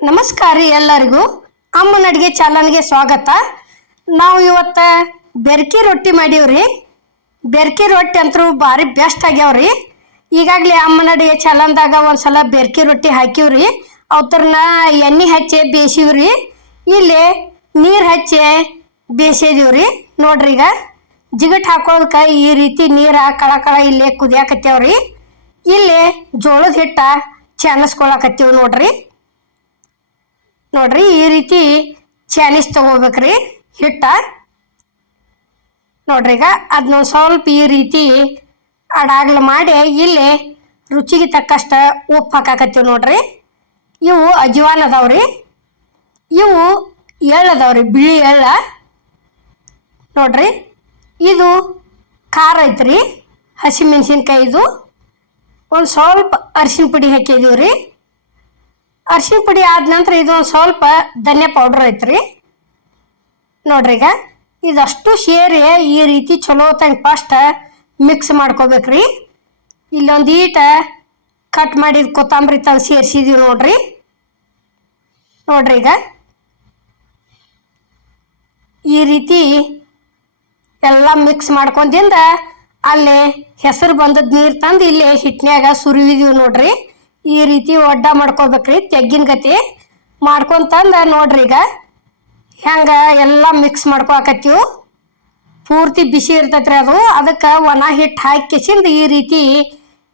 ನಮಸ್ಕಾರ ರೀ ಎಲ್ಲರಿಗೂ. ಅಮ್ಮನ ಅಡುಗೆ ಚಾನಲ್ಗೆ ಸ್ವಾಗತ. ನಾವು ಇವತ್ತು ಬೆರ್ಕಿ ರೊಟ್ಟಿ ಮಾಡೀವ್ರಿ. ಬೆರ್ಕಿ ರೊಟ್ಟಿ ಅಂತೂ ಭಾರಿ ಬೆಸ್ಟ್ ಆಗ್ಯಾವ್ರಿ. ಈಗಾಗಲೇ ಅಮ್ಮನ ಅಡುಗೆ ಚಾನಲ್ದಾಗ ಒಂದು ಸಲ ಬೆರ್ಕಿ ರೊಟ್ಟಿ ಹಾಕಿವ್ರಿ. ಅವ್ರನ್ನ ಎಣ್ಣೆ ಹಚ್ಚಿ ಬೇಯಿಸಿವ್ರಿ. ಇಲ್ಲಿ ನೀರು ಹಚ್ಚಿ ಬೇಯಿಸಿದೀವ್ರಿ. ನೋಡ್ರಿ ಈಗ ಜಿಗಟ್ ಹಾಕೋದಕ್ಕೆ ಈ ರೀತಿ ನೀರು ಕಳ ಕಳ ಇಲ್ಲಿ ಕುದಿಯಾಕತ್ತೇವ್ರಿ. ಇಲ್ಲಿ ಜೋಳದ ಹಿಟ್ಟ ಚಾನಸ್ಕೊಳಕತ್ತೀವಿ ನೋಡ್ರಿ. ನೋಡ್ರಿ ಈ ರೀತಿ ಚಾಲಿಸ್ ತಗೋಬೇಕ್ರಿ. ಹಿಟ್ಟ. ನೋಡ್ರಿ ಈಗ ಅದನ್ನ ಸ್ವಲ್ಪ ಈ ರೀತಿ ಅಡಾಗ್ಲು ಮಾಡಿ ಇಲ್ಲಿ ರುಚಿಗೆ ತಕ್ಕಷ್ಟು ಉಪ್ಪು ಹಾಕಾಕತ್ತೀವಿ ನೋಡ್ರಿ. ಇವು ಅಜ್ವಾನ್ ಅದಾವ್ರಿ. ಇವು ಎಳ್ಳು ಅದಾವ್ರಿ, ಬಿಳಿ ಎಳ್ಳ ನೋಡ್ರಿ, ಇದು ಖಾರ ಐತ್ರಿ ಹಸಿಮೆಣಸಿನ್ಕಾಯಿದು ಒಂದು ಸ್ವಲ್ಪ ಅರಿಶಿನ ಪುಡಿ ಹಾಕಿದೀವಿ ರೀ ಅರಿಶಿನ ಪುಡಿ ಆದ ನಂತರ ಇದು ಒಂದು ಸ್ವಲ್ಪ ಧನ್ಯ ಪೌಡ್ರ್ ಐತ್ರಿ. ನೋಡ್ರಿ ಈಗ ಇದಷ್ಟು ಸೇರಿ ಈ ರೀತಿ ಚಲೋ ತಂಗ ಫಸ್ಟ್ ಮಿಕ್ಸ್ ಮಾಡ್ಕೋಬೇಕ್ರಿ. ಇಲ್ಲೊಂದು ಈಟ ಕಟ್ ಮಾಡಿದ ಕೊತ್ತಂಬರಿ ತಂದು ಸೇರಿಸಿದೀವಿ ನೋಡ್ರಿ. ನೋಡ್ರಿ ಈಗ ಈ ರೀತಿ ಎಲ್ಲ ಮಿಕ್ಸ್ ಮಾಡ್ಕೊಂಡಿಂದ ಅಲ್ಲಿ ಹೆಸರು ಬಂದದ ನೀರು ತಂದು ಇಲ್ಲಿ ಹಿಟ್ನ್ಯಾಗ ಸುರಿದೀವಿ ನೋಡ್ರಿ. ಈ ರೀತಿ ಒಡ್ಡ ಮಾಡ್ಕೋಬೇಕ್ರಿ, ತೆಗ್ಗಿನ ಗತಿ. ಮಾಡ್ಕೊಂತಂದ ನೋಡ್ರಿ ಈಗ. ಹೆಂಗೆ ಎಲ್ಲ ಮಿಕ್ಸ್ ಮಾಡ್ಕೊಳಕತ್ತೀವಿ. ಪೂರ್ತಿ ಬಿಸಿ ಇರ್ತೈತ್ರಿ ಅದು. ಅದಕ್ಕೆ ಒಣ ಹಿಟ್ಟು ಹಾಕಿಸಿಂದ ಈ ರೀತಿ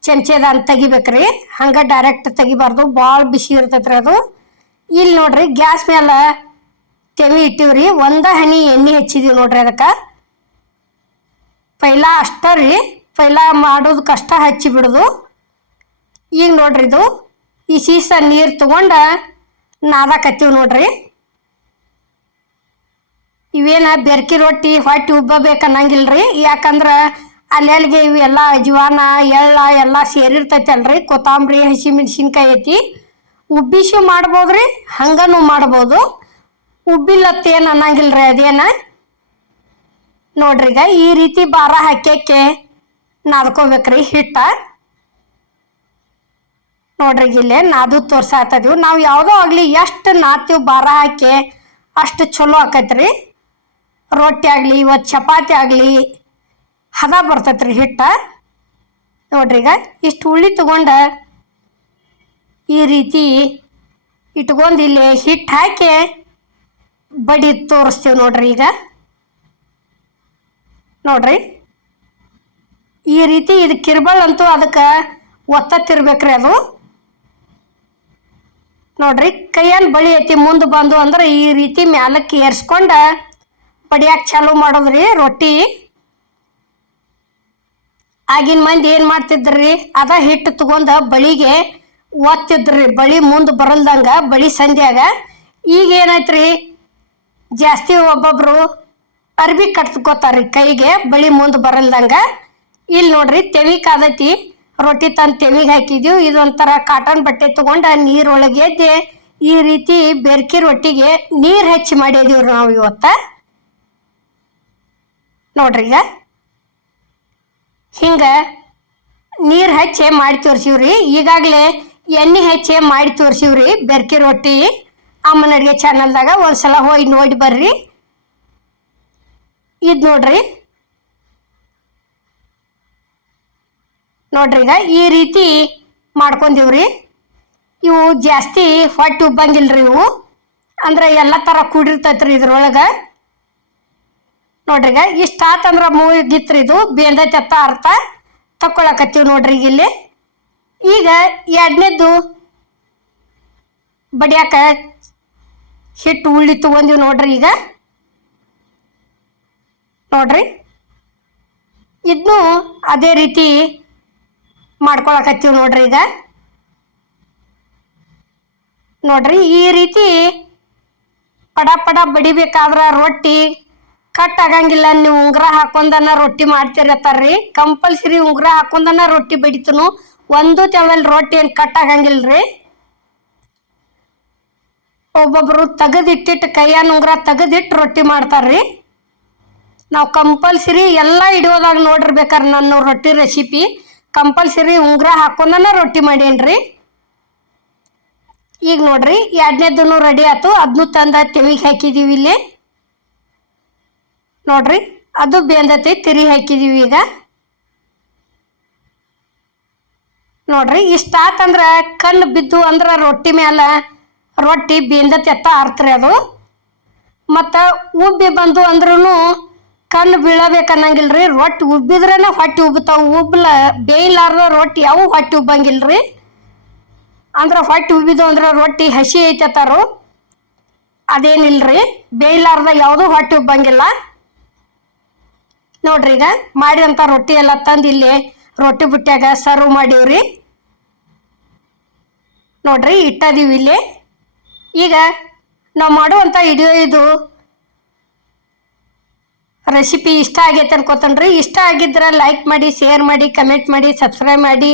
ಚಮಚದ ತೆಗಿಬೇಕ್ರಿ. ಹಂಗೆ ಡೈರೆಕ್ಟ್ ತೆಗಿಬಾರ್ದು. ಭಾಳ ಬಿಸಿ ಇರ್ತೈತ್ರಿ ಅದು. ಇಲ್ಲಿ ನೋಡ್ರಿ ಗ್ಯಾಸ್ ಮೇಲೆ ತೆವಿ ಇಟ್ಟಿವ್ರಿ. ಒಂದ ಹನಿ ಎಣ್ಣೆ ಹಚ್ಚಿದೀವಿ ನೋಡ್ರಿ ಅದಕ್ಕೆ. ಪೈಲಾ ಅಷ್ಟ ರೀ. ಪೈಲ ಮಾಡೋದು ಕಷ್ಟ ಹಚ್ಚಿ ಬಿಡೋದು ಈಗ ನೋಡ್ರಿ ಇದು, ಈ ಸೀಸ ನೀರು ತಗೊಂಡ ನಾದಾಕತ್ತೀವಿ ನೋಡ್ರಿ. ಇವೇನ ಬೆರ್ಕಿ ರೊಟ್ಟಿ ಹೊಟ್ಟೆ ಉಬ್ಬಬೇಕನ್ನಂಗಿಲ್ರಿ ಯಾಕಂದ್ರೆ ಅಲ್ಲೆಲ್ಲಿಗೆ ಇವೆಲ್ಲ ಅಜ್ವಾನ, ಎಳ್ಳ ಎಲ್ಲ ಸೇರಿರ್ತೈತಲ್ರಿ. ಕೊತ್ತಂಬರಿ, ಹಸಿಮೆಣ್ಸಿನ್ಕಾಯಿ ಐತಿ. ಉಬ್ಬಿಸಿ ಮಾಡ್ಬೋದ್ರಿ, ಹಂಗನು ಮಾಡ್ಬೋದು. ಉಬ್ಬಿಲ್ಲತ್ತೇನು ಅನ್ನಂಗಿಲ್ರಿ ಅದೇನ? ನೋಡ್ರಿ ಈಗ ಈ ರೀತಿ ಬಾರ ಹಾಕ್ಯಕ್ಕೆ ನಾದ್ಕೋಬೇಕ್ರಿ ಹಿಟ್ಟ. ನೋಡ್ರಿ ಇಲ್ಲೇ ನಾದು ತೋರ್ಸಾತದೀವಿ ನಾವು ಯಾವುದೋ ಆಗಲಿ ಎಷ್ಟು ನಾತೀವಿ ಬಾರ ಹಾಕಿ ಅಷ್ಟು ಚಲೋ ಆಕೈತ್ರಿ. ರೊಟ್ಟಿ ಆಗಲಿ, ಇವತ್ತು ಚಪಾತಿ ಆಗಲಿ, ಹದ ಬರ್ತೈತ್ರಿ ಹಿಟ್ಟ. ನೋಡ್ರಿ ಈಗ ಇಷ್ಟು ಉಳ್ಳಿ ತಗೊಂಡ ಈ ರೀತಿ ಇಟ್ಕೊಂಡು ಇಲ್ಲಿ ಹಿಟ್ಟು ಹಾಕಿ ಬಡಿ ತೋರಿಸ್ತೀವಿ ನೋಡ್ರಿ ಈಗ. ನೋಡ್ರಿ. ಈ ರೀತಿ ಇದು ಕಿರ್ಬಳ್ ಅಂತೂ ಅದಕ್ಕೆ ಒತ್ತತ್ತಿರ್ಬೇಕ್ರಿ ಅದು. ನೋಡ್ರಿ, ಕೈಯಲ್ಲಿ ಬಳಿ ಐತಿ, ಮುಂದೆ ಬಂದು ಅಂದ್ರೆ ಈ ರೀತಿ ಮ್ಯಾಲಕ್ಕೆ ಏರ್ಸ್ಕೊಂಡ ಬಡಿಯಾಕ ಚಾಲು ಮಾಡೋದ್ರಿ, ರೊಟ್ಟಿ. ಆಗಿನ ಮಂದಿ ಏನು ಮಾಡ್ತಿದ್ರಿ, ಅದ ಹಿಟ್ಟು ತಗೊಂಡ ಬಳಿಗೆ ಒತ್ತಿದ್ರಿ, ಬಳಿ ಮುಂದೆ ಬರಲ್ದಂಗ, ಬಳಿ ಸಂಧ್ಯಾಗ. ಈಗ ಏನೈತ್ರಿ, ಜಾಸ್ತಿ ಒಬ್ಬೊಬ್ರು ಅರ್ಬಿ ಕಟ್ಕೋತಾರ್ರಿ ಕೈಗೆ, ಬಳಿ ಮುಂದೆ ಬರಲ್ದಂಗ. ಇಲ್ಲಿ ನೋಡ್ರಿ, ತೆವಿ ಕಾದೈತಿ. ರೊಟ್ಟಿ ತಂದು ತೆವಿಗೆ ಹಾಕಿದ್ದೀವಿ ಇದೊಂಥರ ಕಾಟನ್ ಬಟ್ಟೆ ತೊಗೊಂಡು ನೀರೊಳಗೆ ಎದ್ದೆ, ಈ ರೀತಿ ಬೆರ್ಕಿ ರೊಟ್ಟಿಗೆ ನೀರು ಹೆಚ್ಚಿ ಮಾಡಿದೀವಿ ನಾವು ಇವತ್ತ. ನೋಡ್ರಿ ಈಗ. ಹಿಂಗೆ ನೀರು ಹೆಚ್ಚೆ ಮಾಡಿ ತೋರ್ಸಿವ್ರಿ, ಈಗಾಗಲೇ ಎಣ್ಣೆ ಹೆಚ್ಚೆ ಮಾಡಿ ತೋರಿಸಿವ್ರಿ ಬೆರ್ಕಿ ರೊಟ್ಟಿ. ಅಮ್ಮನ ಅಡುಗೆ ಚಾನಲ್ದಾಗ ಒಂದ್ಸಲ ಹೋಗಿ ನೋಡಿ ಬರ್ರಿ. ಇದು ನೋಡ್ರಿ. ನೋಡ್ರಿ ಈಗ ಈ ರೀತಿ ಮಾಡ್ಕೊಂಡಿವ್ರಿ. ಇವು ಜಾಸ್ತಿ ಹೊಟ್ಟೆ ಉಬ್ಬಂಗಿಲ್ರಿ ಇವು. ಅಂದ್ರೆ ಎಲ್ಲ ಥರ ಕೂಡಿರ್ತೈತ್ರಿ ಇದ್ರೊಳಗೆ. ನೋಡ್ರಿ ಈಗ ಇಷ್ಟ ಆತಂದ್ರೆ ಮುಗಿತ್ರಿ ಇದು. ಬೇಂದ ತೆತ್ತ ಅರ್ಥ ತಕ್ಕೊಳಕತ್ತೀವಿ ನೋಡ್ರಿ ಈಗ ಇಲ್ಲಿ. ಈಗ ಎರಡನೇದ್ದು ಬಡಿಯಾಕ ಹಿಟ್ಟು ಉಳ್ಳಿ ತಗೊಂಡಿವಿ ನೋಡ್ರಿ ಈಗ. ನೋಡ್ರಿ. ಇದನ್ನು ಅದೇ ರೀತಿ ಮಾಡ್ಕೊಳಕತ್ತೀವಿ ನೋಡ್ರಿ ಈಗ. ನೋಡ್ರಿ, ಈ ರೀತಿ ಪಡ ಪಡ ಬಡಿಬೇಕಾದ್ರೆ ರೊಟ್ಟಿ ಕಟ್ ಆಗಂಗಿಲ್ಲ. ನೀವು ಉಂಗುರ ಹಾಕೊಂಡನ ರೊಟ್ಟಿ ಮಾಡ್ತಿರತ್ತಾರ್ರಿ ಕಂಪಲ್ಸರಿ ಉಂಗುರ ಹಾಕೊಂಡನ ರೊಟ್ಟಿ ಬಡಿತನು ಒಂದು ತೆವಲ್ ರೊಟ್ಟಿ ಏನು ಕಟ್ ಆಗಂಗಿಲ್ರಿ. ಒಬ್ಬೊಬ್ರು ತೆಗೆದಿಟ್ಟಿಟ್ಟು ಕೈಯನ್ನ ಉಂಗುರ ತೆಗೆದಿಟ್ಟು ರೊಟ್ಟಿ ಮಾಡ್ತಾರ್ರಿ. ನಾವು ಕಂಪಲ್ಸರಿ ಎಲ್ಲ ಇಡೋದಾಗ ನೋಡಿರ್ಬೇಕಾರೆ ನನ್ನ ರೊಟ್ಟಿ ರೆಸಿಪಿ ಕಂಪಲ್ಸರಿ ಉಂಗುರ ಹಾಕೊಂಡನ ರೊಟ್ಟಿ ಮಾಡೇನ್ರಿ. ಈಗ ನೋಡ್ರಿ, ಎರಡನೇದನ್ನು ರೆಡಿ ಆಯ್ತು ಅದನ್ನು ತಂದ ತೆವಿಗೆ ಹಾಕಿದೀವಿ ಇಲ್ಲಿ. ನೋಡ್ರಿ, ಅದು ಬೇಂದತೆ ತಿರಿ ಹಾಕಿದೀವಿ ಈಗ. ನೋಡ್ರಿ, ಇಷ್ಟ ಆತಂದ್ರ ಕಣ್ಣು ಬಿದ್ದು ಅಂದ್ರೆ ರೊಟ್ಟಿ ಮ್ಯಾಲ ರೊಟ್ಟಿ ಬೆಂದತಿ ಎತ್ತ ಆರ್ತ್ರಿ ಅದು. ಮತ್ತು ಉಬ್ಬಿ ಬಂದು ಅಂದ್ರೂ ಕಣ್ಣು ಬೀಳಬೇಕನ್ನಂಗಿಲ್ರಿ ರೊಟ್ಟಿ ಉಬ್ಬಿದ್ರೇನೆ ಹೊಟ್ಟೆ ಉಬ್ಬತಾವು ಉಬ್ಬಲ ಬೇಯ್ಲಾರ್ದ ರೊಟ್ಟಿ ಯಾವ ಹೊಟ್ಟೆ ಉಬ್ಬಂಗಿಲ್ರಿ. ಅಂದ್ರೆ ಹೊಟ್ಟೆ ಉಬ್ಬಿದ್ದು ಅಂದ್ರೆ ರೊಟ್ಟಿ ಹಸಿ ಐತತಾರು, ಅದೇನಿಲ್ರಿ, ಬೇಯ್ಲಾರ್ದ ಯಾವುದೂ ಹೊಟ್ಟೆ ಉಬ್ಬಂಗಿಲ್ಲ. ನೋಡ್ರಿ ಈಗ ಮಾಡಿದಂಥ ರೊಟ್ಟಿ ಎಲ್ಲ ತಂದು ಇಲ್ಲಿ ರೊಟ್ಟಿ ಬುಟ್ಟ್ಯಾಗ ಸರ್ವ್ ಮಾಡೀವ್ರಿ. ನೋಡ್ರಿ ಇಟ್ಟದೀವಿ ಇಲ್ಲಿ. ಈಗ ನಾವು ಮಾಡುವಂಥ ವಿಡಿಯೋ ಇದು ರೆಸಿಪಿ ಇಷ್ಟ ಆಗೈತೆ ಅನ್ಕೋತನ್ರಿ. ಇಷ್ಟ ಆಗಿದ್ರೆ ಲೈಕ್ ಮಾಡಿ ಶೇರ್ ಮಾಡಿ ಕಮೆಂಟ್ ಮಾಡಿ ಸಬ್ಸ್ಕ್ರೈಬ್ ಮಾಡಿ.